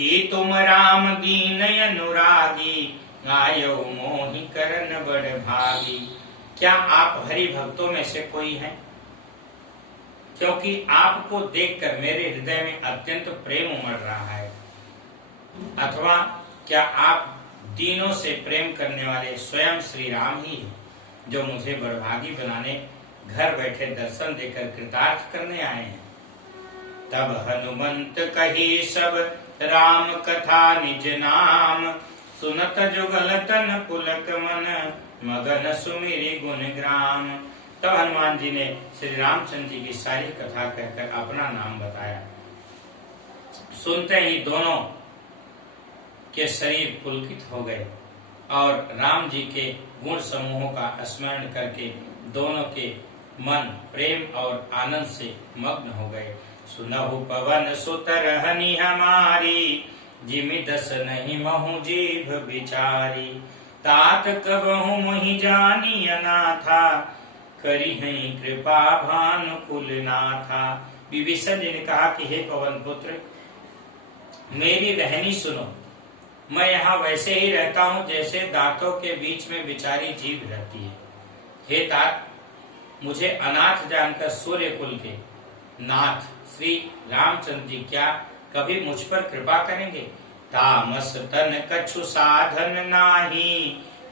कि तुम राम दीन अनुरागी, आयो मोहि करन बड़ भागी। क्या आप हरि भक्तों में से कोई हैं? क्योंकि आपको देखकर मेरे हृदय में अत्यंत प्रेम उमड़ रहा है। अथवा क्या आप दीनों से प्रेम करने वाले स्वयं श्री राम ही हैं, जो मुझे बड़भागी बनाने घर बैठे दर्शन देकर कृतार्थ करने आए हैं। तब हनुमंत कही सब राम कथा निज नाम, सुनत जुगल तन पुलक मन, मगन सुमिरि गुण ग्राम। तब हनुमान जी ने श्री रामचंद्र जी की सारी कथा कहकर अपना नाम बताया। सुनते ही दोनों के शरीर पुलकित हो गए और राम जी के गुण समूहों का स्मरण करके दोनों के मन प्रेम और आनंद से मग्न हो गए। सुनहु पवन सुत रहनी हमारी, जिमि दस नहीं महु जीभ बिचारी। तात कबहु मोहि जानी अनाथा, करी है कृपा भानुकुल नाथा। विभीषण जी ने कहा कि हे पवन पुत्र, मेरी रहनी सुनो। मैं यहाँ वैसे ही रहता हूँ जैसे दांतों के बीच में बिचारी जीभ रहती है। हे तात, मुझे अनाथ जानकर सूर्य कुल के नाथ श्री रामचंद्र जी क्या कभी मुझ पर कृपा करेंगे? तामस तन कछु साधन नाही,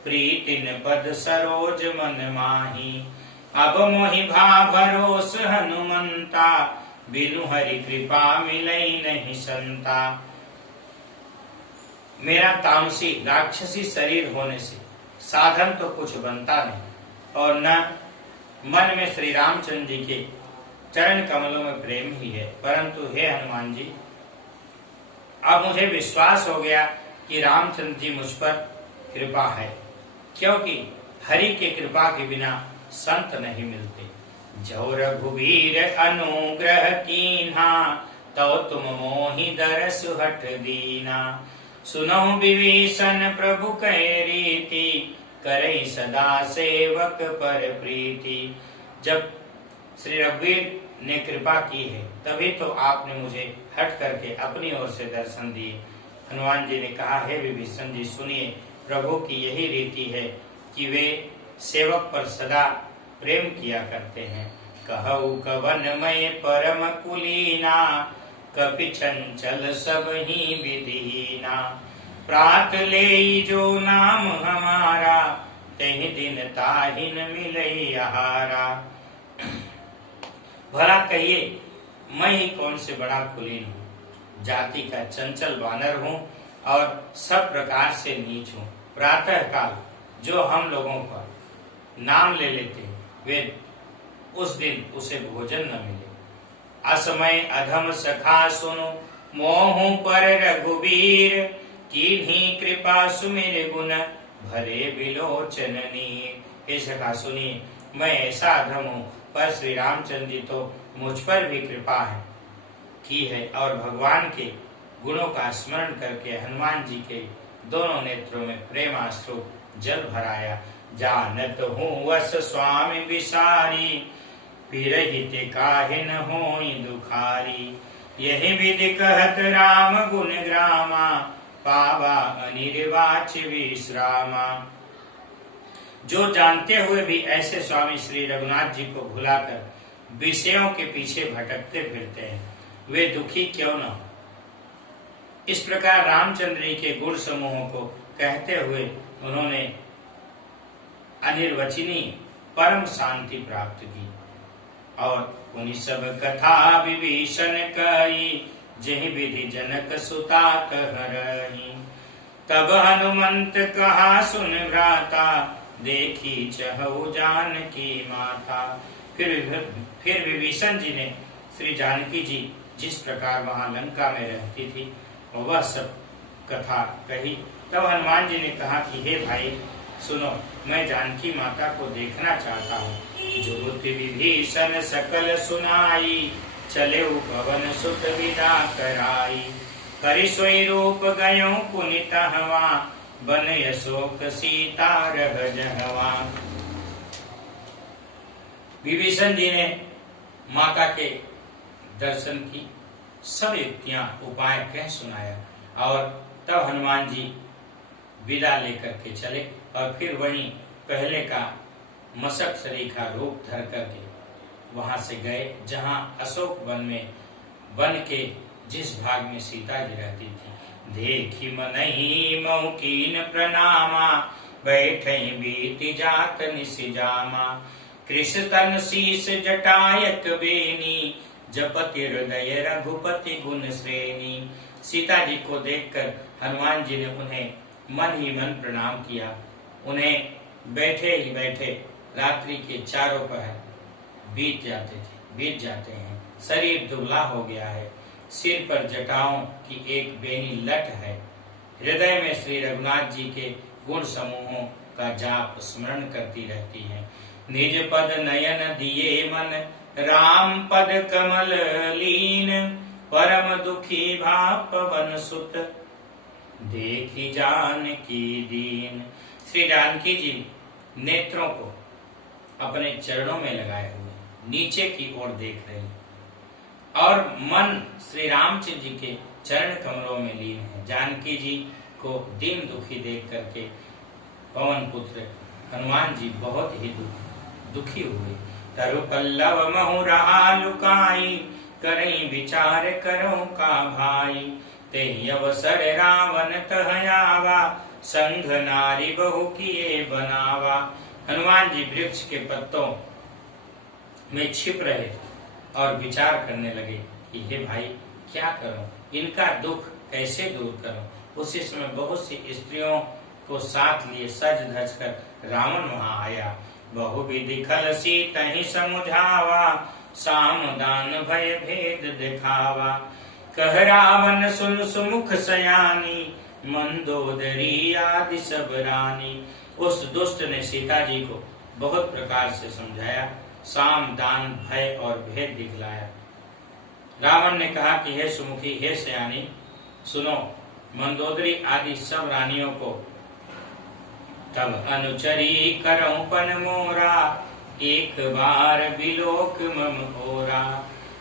प्रीतिन पद सरोज मन माही। अब मोहि भा भरोस हनुमंता, बिनु हरि कृपा मिलई नहीं संता। मेरा तामसी राक्षसी शरीर होने से साधन तो कुछ बनता नहीं और न मन में श्री रामचंद्र जी के चरण कमलों में प्रेम ही है। परंतु हे हनुमान जी, अब मुझे विश्वास हो गया कि रामचंद्र जी मुझ पर कृपा है, क्योंकि हरि के कृपा के बिना संत नहीं मिलते। जो रघुवीर अनुग्रह कीन्हा, तो तुम मोहि दरसु हठ दीना। सुनहु विभीषण प्रभु कहे रीति, करे सदा सेवक पर प्रीति। जब श्री रघुवीर ने कृपा की है तभी तो आपने मुझे हट करके अपनी ओर से दर्शन दिए। हनुमान जी ने कहा, हे विभीषण जी सुनिए, प्रभु की यही रीति है कि वे सेवक पर सदा प्रेम किया करते हैं। कहु कवन मय परम कुलीना, कपि चंचल सब ही विधिहीना। प्रात ले जो नाम हमारा, तहि दिन ताहिन मिलई आहारा। भला कहिए, मैं ही कौन से बड़ा कुलीन हूँ, जाति का चंचल वानर हूँ और सब प्रकार से नीच हूँ। प्रातः काल जो हम लोगों का नाम ले लेते वे उस दिन उसे भोजन न मिले। असमय अधम सखा सुनो, मोहु पर रघुबीर। कीन्ही कृपा सुमिर गुण, भरे बिलोचन नीर। हे सखा सुनिए, मैं ऐसा अधम हूँ, पर श्री रामचंद्र जी तो मुझ पर भी कृपा है की है और भगवान के गुणों का स्मरण करके हनुमान जी के दोनों नेत्रों में प्रेमाश्रु जल भराया। जानत हूँ वस स्वामी विसारी, विरहित काहे न होई दुखारी। यही विधि कहत राम गुण ग्रामा, पावा अनिर्वाच विश्रामा। जो जानते हुए भी ऐसे स्वामी श्री रघुनाथ जी को भुलाकर विषयों के पीछे भटकते फिरते हैं, वे दुखी क्यों न हो। इस प्रकार रामचंद्र जी के गुण समूहों को कहते हुए उन्होंने अनिर्वचनीय परम शांति प्राप्त की। और उन्हीं सब कथा विभीषण कही, जहि विधि जनक सुता कह रही। तब हनुमंत कहा सुन भ्राता, देखी चहु जानकी माता। फिर विभीषण जी ने श्री जानकी जी जिस प्रकार वहां लंका में रहती थी वह सब कथा कही। तब हनुमान जी ने कहा कि हे भाई सुनो, मैं जानकी माता को देखना चाहता हूँ। जुगुति विभीषण सकल सुनाई, चले पवन सुत विदा कराई। करि सोई रूप गयो पुनित हवा, बन अशोक सीता रह जहवा। विभीषण जी ने माता के दर्शन की सब युक्तियां उपाय कह सुनाया और तब हनुमान जी विदा लेकर के चले और फिर वहीं पहले का मशक सरीखा रूप धर करके वहां से गए जहां अशोक वन में वन के जिस भाग में सीता जी रहती थी। देखी मनहि मौकीन प्रणामा, बैठई बीति जात निसिजामा। कृष्ण तन शीस जटायक बेनी, जपति हृदय रघुपति गुण श्रेणी। सीता जी को देखकर हनुमान जी ने उन्हें मन ही मन प्रणाम किया। उन्हें बैठे ही बैठे रात्रि के चारों पहर बीत जाते हैं। शरीर दुबला हो गया है, सिर पर जटाओं की एक बेनी लट है। हृदय में श्री रघुनाथ जी के गुण समूहों का जाप स्मरण करती रहती है। निज पद नयन दिए मन, राम पद कमल लीन। परम दुखी भाप पवन सुत, देखी जानकी दीन। श्री जानकी जी नेत्रों को अपने चरणों में लगाए हुए नीचे की ओर देख रही और मन श्री रामचंद्र जी के चरण कमलों में लीन है। जानकी जी को दीन दुखी देख करके पवन पुत्र हनुमान जी बहुत ही दुखी हुए। तरु पल्लव महु रहा लुकाई, करई विचार करो का भाई। ते अवसर रावण तह आवा, संघ नारी बहु किए बनावा। हनुमान जी वृक्ष के पत्तों में छिप रहे और विचार करने लगे कि हे भाई क्या करूं, इनका दुख कैसे दूर करूं। उसी समय बहुत सी स्त्रियों को साथ लिए सज धज कर रावण वहां आया। बहु विधि खल सीतहि समुझावा, साम दान भय भेद दिखावा। कह रावण सुन सुमुख सयानी, मंदोदरी आदि सब रानी। उस दुष्ट ने सीता जी को बहुत प्रकार से समझाया, साम दान भय और भेद दिखलाया। रावण ने कहा कि हे सुमुखी, हे सयानी, सुनो, मंदोदरी आदि सब रानियों को तब अनुचरी करऊं पन मोरा, एक बार बिलोक मम ओरा।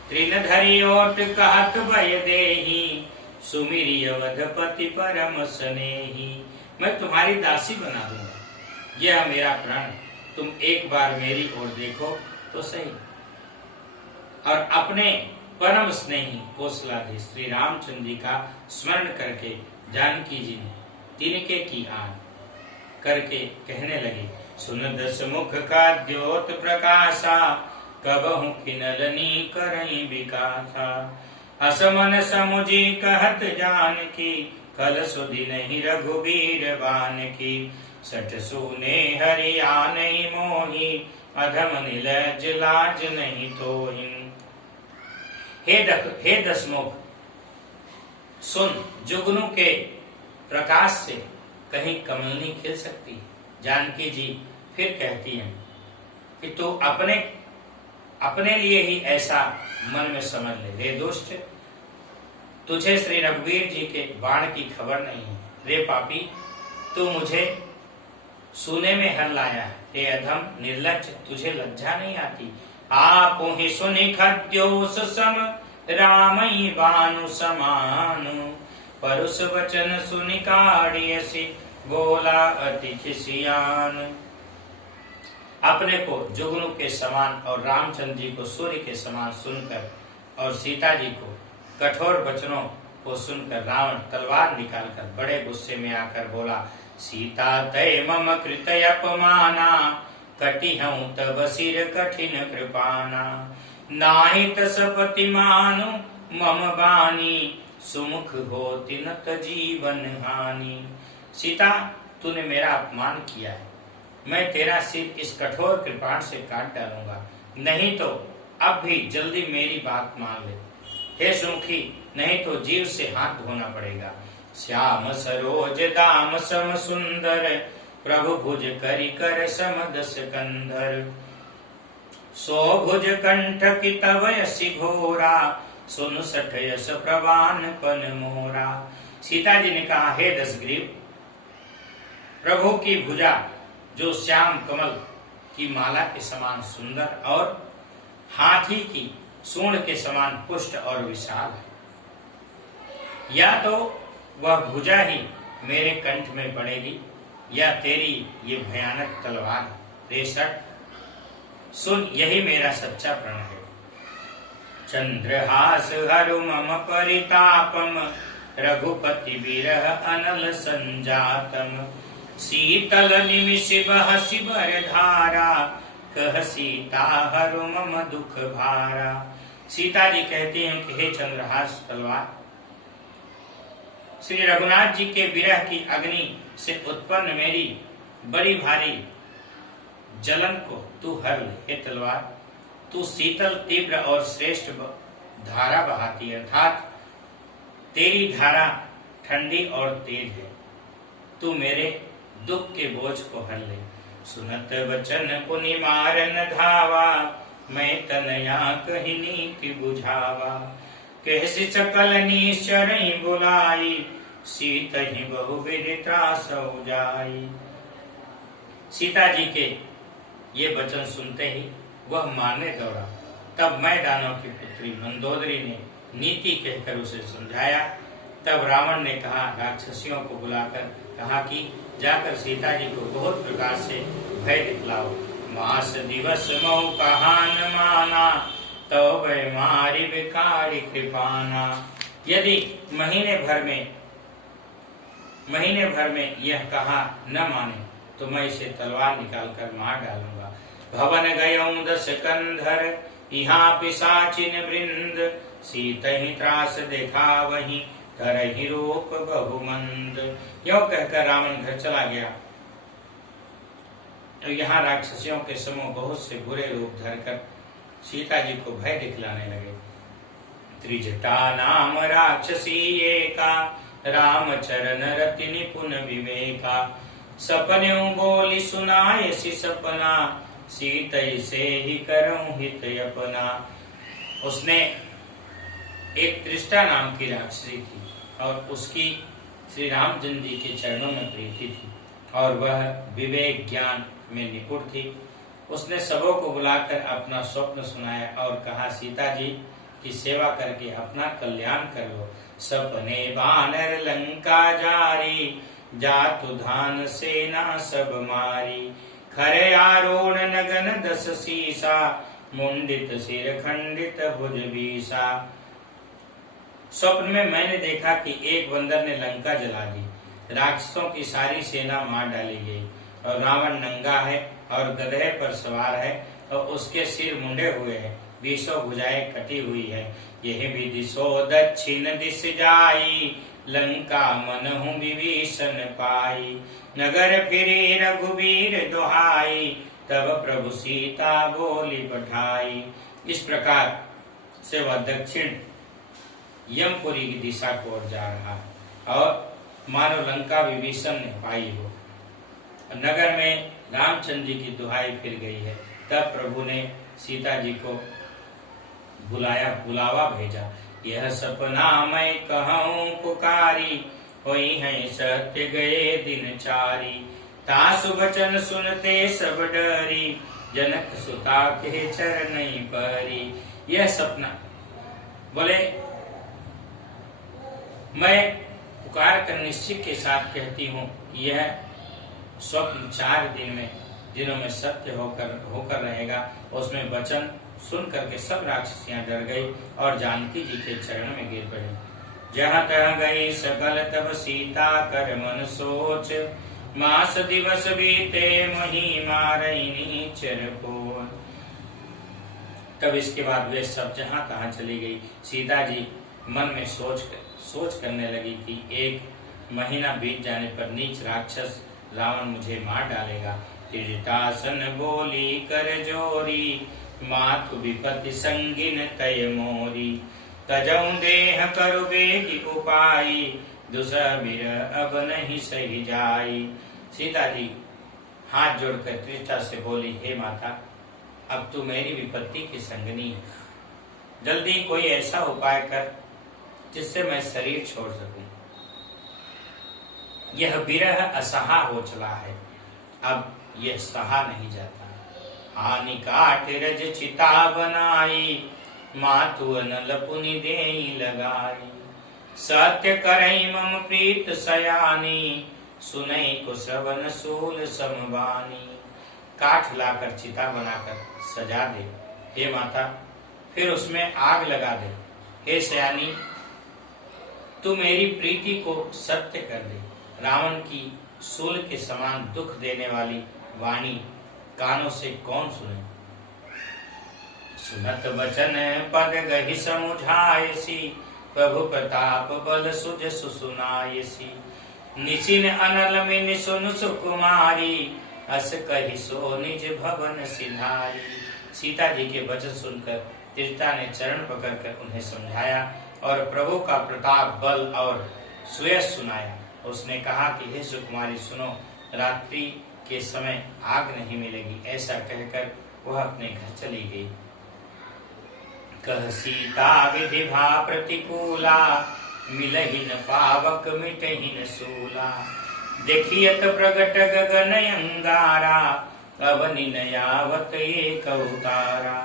तृण धरि ओट कहत भय देही, सुमिरि अवधपति परम स्नेही। मैं तुम्हारी दासी बना दूंगा, यह मेरा प्रण। तुम एक बार मेरी ओर देखो तो सही। और अपने परम स्नेही कौशलाधीश श्री रामचंद्र जी का स्मरण करके जानकी जी ने तिनके की आन करके कहने लगे, सुन दस मुख का द्योत प्रकाशा, कबहु खिनलनी करई विकासा। असमन समुझी कहत जानकी, कल सुदिन ही रघुबीर बान की। सठ सुने हरि आनई मोही, अधम नीलज लाज नहीं तोहि। हे दसमुख, सुन, जुगनू के प्रकाश से कहीं कमलनी खिल सकती है। जानकी जी फिर कहती हैं कि तू अपने लिए ही ऐसा मन में समझ ले। रे दुष्ट, तुझे श्री रघुवीर जी के बाण की खबर नहीं है। रे पापी, तू मुझे सुने में हर लाया है। हे अधम निर्लज्ज, तुझे लज्जा नहीं आती। आप ही सुनि खद्योस सम, रामई बानु समानु। परुष वचन सुनि काढ़ियसि, बोला अति खिसियान। अपने को जुगनू के समान और रामचंद्र जी को सूर्य के समान सुनकर और सीता जी को कठोर वचनों को सुनकर रावण तलवार निकालकर बड़े गुस्से में आकर बोला, सीता तय मम कृत अपमाना, कटि हूं तब सिर कठिन कृपाना। नाहि तस पति मानु मम बानी, सुमुख होति न त जीवन हानि। सीता, तूने मेरा अपमान किया है, मैं तेरा सिर इस कठोर कृपाण से काट डालूंगा। नहीं तो अब भी जल्दी मेरी बात मान ले। हे सुमुखी, नहीं तो जीव से हाथ धोना पड़ेगा। श्याम सरोज दाम सम सुंदर, प्रभु भुज करि कर सम दस कंधर। सो भुज कंठ की तव यसी घोरा, सुन सठ यस प्रवान पन मोरा। सीता जी ने कहा, हे दशग्रीव, प्रभु की भुजा जो श्याम कमल की माला के समान सुंदर और हाथी की सूंड के समान पुष्ट और विशाल है, या तो वह भुजा ही मेरे कंठ में पड़ेगी या तेरी ये भयानक तलवार। रेसठ, सुन यही मेरा सच्चा प्रण है। चंद्रहास हरु मम परितापम, रघुपति विरह अनल संजातम। शीतल निमिष बहसि बर धारा, कह सीता हरु मम दुख भारा। सीता जी कहती हैं कि हे चंद्रहास तलवार, श्री रघुनाथ जी के विरह की अग्नि से उत्पन्न मेरी बड़ी भारी जलन को तू हर ले। हे तलवार, तू शीतल तीव्र और श्रेष्ठ धारा बहाती, अर्थात तेरी धारा ठंडी और तेज है। तू मेरे दुख के बोझ को हर ले। सुनत वचन पुनि मारन धावा, मैं तनया कही नीति बुझावा। कहसि सकल निश्चर बुलाई, सीत ही बहु विदिता सौ जाई। सीता जी के ये वचन सुनते ही वह मारने दौड़ा। तब मैं दानव की पुत्री मंदोदरी ने नीति कहकर उसे समझाया। तब रावण ने कहा, राक्षसियों को बुलाकर कहा कि जाकर सीता जी को बहुत प्रकार से भय दिखलाओ। मास दिवस मऊ कहान माना, तो वह मारी विकारी कृपाना। यदि महीने भर में यह कहा न माने तो मैं इसे तलवार निकालकर मार डालूंगा। भवन गयऊं दस कंधर, यहाँ पिशाचिन वृंद। सीत ही त्रास देखा वहीं, करहि रूप बहुमंद। यो कहकर रावण घर चला गया। तो यहाँ राक्षसियों के समूह बहुत से बुरे रूप धरकर सीता जी को भय दिखलाने लगे। त्रिजटा नाम राक्षसी एका, राम चरण रति निपुण विवेका। सपन्यों बोली सुनायसी सपना, सीतई से ही करऊं हित अपना। उसने एक त्रिष्टा नाम की राक्षसी थी और उसकी श्री रामचंद्र जी के चरणों में प्रीति थी और वह विवेक ज्ञान में निपुण थी। उसने सबों को बुलाकर अपना स्वप्न सुनाया और कहा, सीता जी की सेवा करके अपना कल्याण कर लो। सपने बानर लंका जारी, जातु धान सेना सब मारी। खरे आरोण नगन दस सीसा, मुंडित सिर खंडित भुज बीसा। स्वप्न में मैंने देखा कि एक बंदर ने लंका जला दी, राक्षसों की सारी सेना मार डाली गई और रावण नंगा है और गधे पर सवार है और उसके सिर मुंडे हुए हैं, बीसों भुजाएं कटी हुई है। यह भी दिशो दक्षिण दिश जाई, लंका मनहु विभीषण पाई। नगर फिरे रघुवीर दुहाई, तब प्रभु सीता बोली पठाई। इस प्रकार से वह दक्षिण यमपुरी की दिशा को ओर जा रहा है और मानो लंका विभीषण ने पाई हो। नगर में रामचंद्र जी की दुहाई फिर गई है। तब प्रभु ने सीता जी को बुलावा भेजा। यह सपना मैं कहूँ पुकारी, होई है सत्य गए दिन चारी। तासु वचन सुनते सब डरी, जनक सुता के चरण परी। यह सपना बोले, मैं पुकार कर निश्चित के साथ कहती हूँ, यह स्वप्न 4 दिनों में सत्य होकर रहेगा। उसमें वचन सुन करके सब राक्षसियां डर गई और जानकी जी के चरण में गिर पड़ी। जहाँ तह गई सकल तब सीता कर मन सोच, मास दिवस बीते मही मारई चरपोर। तब इसके बाद वे सब जहाँ तहाँ चली गई। सीता जी मन में सोच करने लगी कि 1 महीना बीत जाने पर नीच राक्षस रावण मुझे मार डालेगा। तीर्थासन बोली कर जोरी, मातु विपत्ति संगिन तय मोरी। तजऊ देह करु बेगी उपाई, दुसबिर अब नहीं सही जाई। सीता जी हाथ जोड़कर त्रिष्ठा से बोली, हे माता, अब तू मेरी विपत्ति की संगनी है। जल्दी कोई ऐसा उपाय कर जिससे मैं शरीर छोड़ सकूं। यह विरह असहा हो चला है, अब यह सहा नहीं जाता। हानि काट रज चिता बनाई, मातु अनल पुनि देई लगाई। सत्य करई मम प्रीत सयानी, सुनई को श्रवण सूल समबानी। काठ लाकर चिता बनाकर सजा दे हे माता, फिर उसमें आग लगा दे हे सयानी, तू मेरी प्रीति को सत्य कर दे। रावण की सूल के समान दुख देने वाली वाणी कानों से कौन सुने। सुनत वचन पद गहि समुझायसी, प्रभु प्रताप बल सुज सुनायसी। निशिन अनल मिन सुन सुकुमारी, अस कहि सो निज भवन सिधारी। सीता जी के वचन सुनकर तीर्था ने चरण पकड़कर उन्हें समझाया और प्रभु का प्रताप बल और सुयश सुनाया। उसने कहा कि हे सुकुमारी सुनो, रात्रि के समय आग नहीं मिलेगी। ऐसा कहकर वह अपने घर चली गई। कह सीता विधि भा प्रतिकूला, मिलहि न पावक मिटहि न सूला। देखियत प्रगट गगन अंगारा, अवनि न आवत एक अवतारा।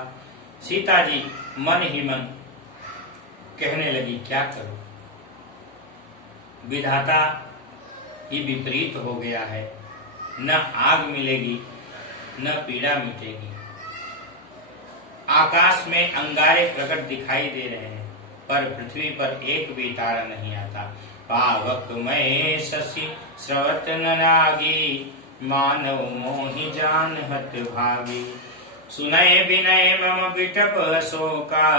सीता जी मन ही मन कहने लगी, क्या करूं, विधाता ही विपरीत हो गया है। न आग मिलेगी न पीड़ा मिटेगी। आकाश में अंगारे प्रकट दिखाई दे रहे हैं, पर पृथ्वी पर एक भी तारा नहीं आता। पावक मय शशि स्रवत न लागी, मानव मोहि जान हत भागी। सुनय विनय मम बिटप शोका,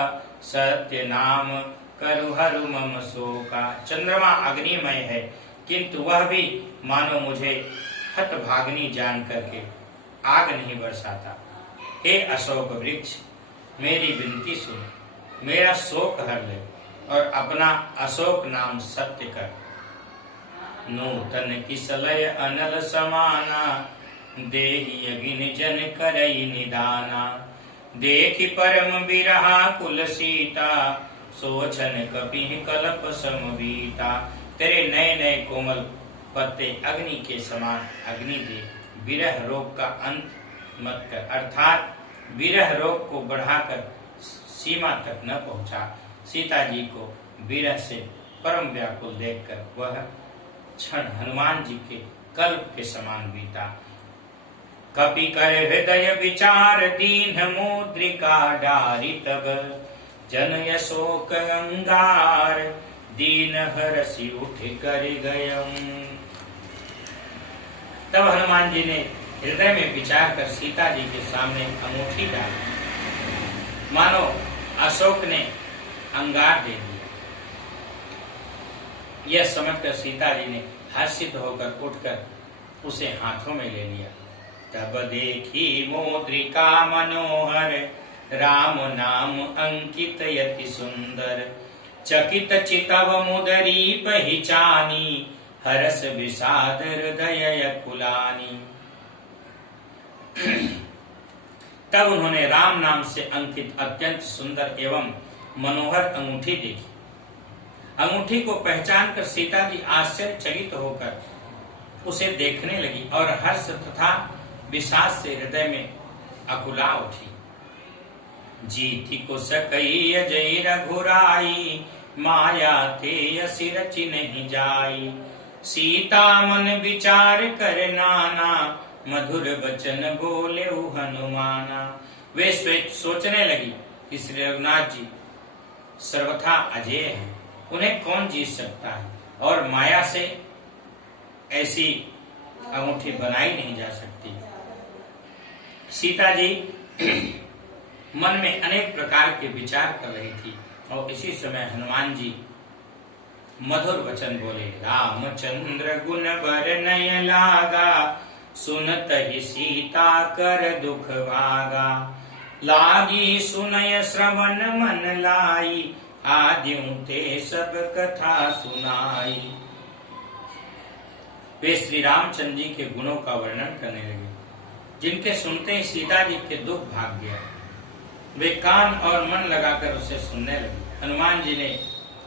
सत्य नाम करु हरु मम शोका। चंद्रमा अग्निमय है, किंतु वह भी मानो मुझे हतभाग्नि जान करके आग नहीं बरसाता। हे अशोक वृक्ष, मेरी विनती सुन, मेरा शोक हर ले और अपना अशोक नाम सत्य कर। नूतन किसलय अनल समाना, देहि अगिन जन करई निदाना। देखि परम बिरहा कुल सीता, सोचन कपिहि कलप समबीता। तेरे नए नए कोमल पत्ते अग्नि के समान अग्नि दे। विरह रोग का अंत मत कर, अर्थात विरह रोग को बढ़ाकर सीमा तक न पहुंचा। सीता जी को विरह से परम व्याकुल देखकर वह क्षण हनुमान जी के कल्प के समान बीता। कपि कर हृदय विचार, दीन मुद्रिका डारी तब। जन यशोक अंगार, दीन हरसि उठ कर गयम। तब हनुमान जी ने हृदय में विचार कर सीता जी के सामने अंगूठी डाली। मानो अशोक ने अंगार दे दिया। यह समझकर सीता जी ने हर्षित होकर उठकर उसे हाथों में ले लिया। तब देखी मुद्रिका मनोहर, राम नाम अंकित यति सुंदर। चकित चितव मुदरी पहचानी, हरस विषाद हृदय कुलानी। तब उन्होंने राम नाम से अंकित अत्यंत सुंदर एवं मनोहर अंगूठी देखी। अंगूठी को पहचान कर सीता जी आश्चर्यचकित होकर उसे देखने लगी और हर्ष तथा विषाद से हृदय में अकुला उठी। जीति को सकई अजय रघुराई, माया ते असि रचि नहीं जाई। सीता मन विचार कर नाना, मधुर वचन बोले हनुमाना। वे सोचने लगी कि श्री रघुनाथ जी सर्वथा अजय हैं, उन्हें कौन जीत सकता है और माया से ऐसी अंगूठी बनाई नहीं जा सकती। सीता जी मन में अनेक प्रकार के विचार कर रही थी और इसी समय हनुमान जी मधुर वचन बोले। रामचंद्र गुण बरनय लागा, सुनत ही सीता कर दुख भागा। लागी सुनय श्रवण मन लाई, आद्यों ते सब कथा सुनाई। वे श्री रामचंद्र जी के गुणों का वर्णन करने लगे, जिनके सुनते ही सीता जी के दुख भाग गया। वे कान और मन लगाकर उसे सुनने लगे। हनुमान जी ने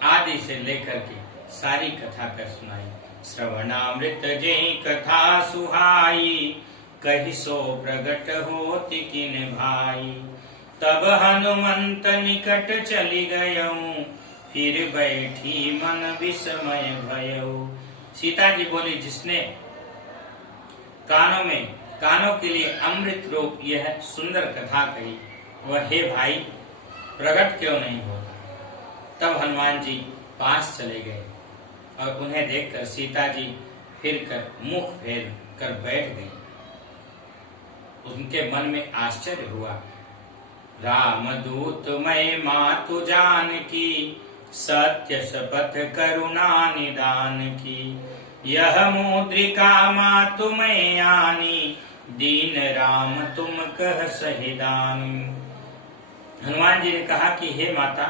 आदि से लेकर के सारी कथा कर सुनाई। श्रवणामृत जय कथा सुहाई, कहि सो प्रगट होति किन भाई। तब हनुमंत निकट चली गयऊं, फिर बैठी मन विस्मय भयउ। सीता जी बोली, जिसने कानों के लिए अमृत रूप यह सुंदर कथा कही, वह हे भाई प्रकट क्यों नहीं होता। तब हनुमान जी पास चले गए और उन्हें देखकर सीता जी फिर कर मुख फेर कर बैठ गई। उनके मन में आश्चर्य हुआ। राम दूत मैं मातु जान की, सत्य शपथ करुणा निदान की। यह मुद्रिका मातु मैं आनी, दीन राम तुम कह सहिदानी। हनुमान जी ने कहा कि हे माता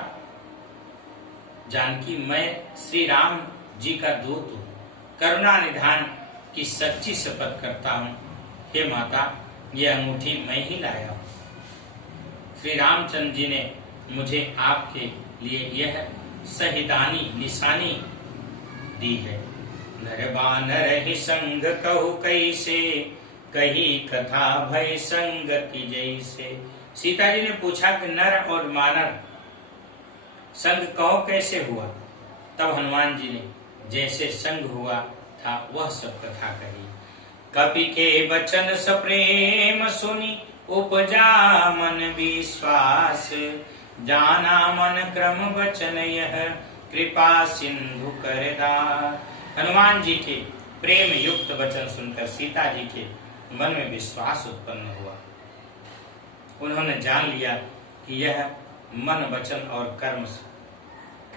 जानकी, मैं श्री राम जी का दूत हूँ, करुणा निधान की सच्ची शपथ करता हूँ। हे माता, यह अंगूठी मैं ही लाया हूँ। श्री रामचंद्र जी ने मुझे आपके लिए यह सहिदानी निशानी दी है। नर बानर ही संग कहु कैसे, कही कथा भय संगति जैसे। सीता जी ने पूछा कि नर और मानर संग कहो कैसे हुआ। तब हनुमान जी ने जैसे संग हुआ था वह सब कथा कही। कपि के वचन सप्रेम सुनी, उपजा मन विश्वास। जाना मन क्रम वचन यह, कृपा सिंधु करदार। हनुमान जी के प्रेम युक्त वचन सुनकर सीता जी के मन में विश्वास उत्पन्न हुआ। उन्होंने जान लिया कि यह मन वचन और कर्म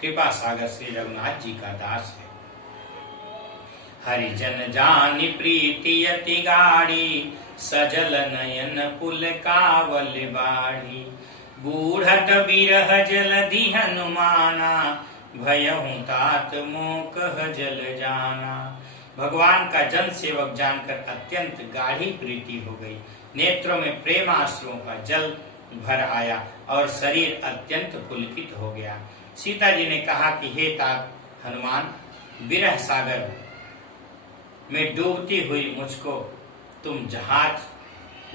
कृपा सागर श्री रघुनाथ जी का दास है। हरिजन जानि प्रीति अति गाढ़ी, सजल नयन पुल कावल बाढ़ी। बूढ़त बिरह जलधि हनुमाना, भयहु तात मोह कह जल जाना। भगवान का जन सेवक जानकर अत्यंत गाढ़ी प्रीति हो गई। नेत्रों में प्रेमाश्रुओं का जल भर आया और शरीर अत्यंत पुलकित हो गया। सीता जी ने कहा कि हे तात हनुमान, विरह सागर में डूबती हुई मुझको तुम जहाज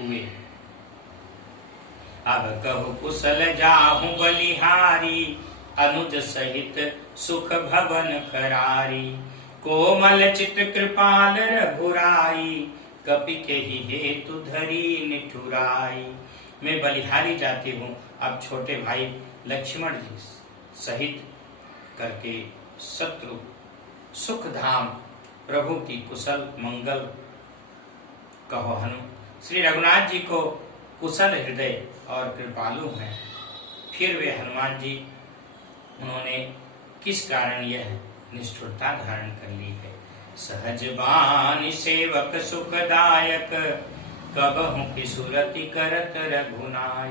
हुए। अब कहु कुशल जाहु बलिहारी, अनुज सहित सुख भवन करारी। कोमल चित कृपाल रघुराई, कपि के ही हेतु धरी निठुराई। मैं बलिहारी जाती हूँ, अब छोटे भाई लक्ष्मण जी सहित करके शत्रु सुख धाम प्रभु की कुशल मंगल कहो। हनु श्री रघुनाथ जी को कुशल हृदय और कृपालु हैं। फिर वे हनुमान जी उन्होंने किस कारण यह निष्ठुरता धारण कर ली है। सहज बानी सेवक सुखदायक, कबहु की सुरति करत रघुनायक।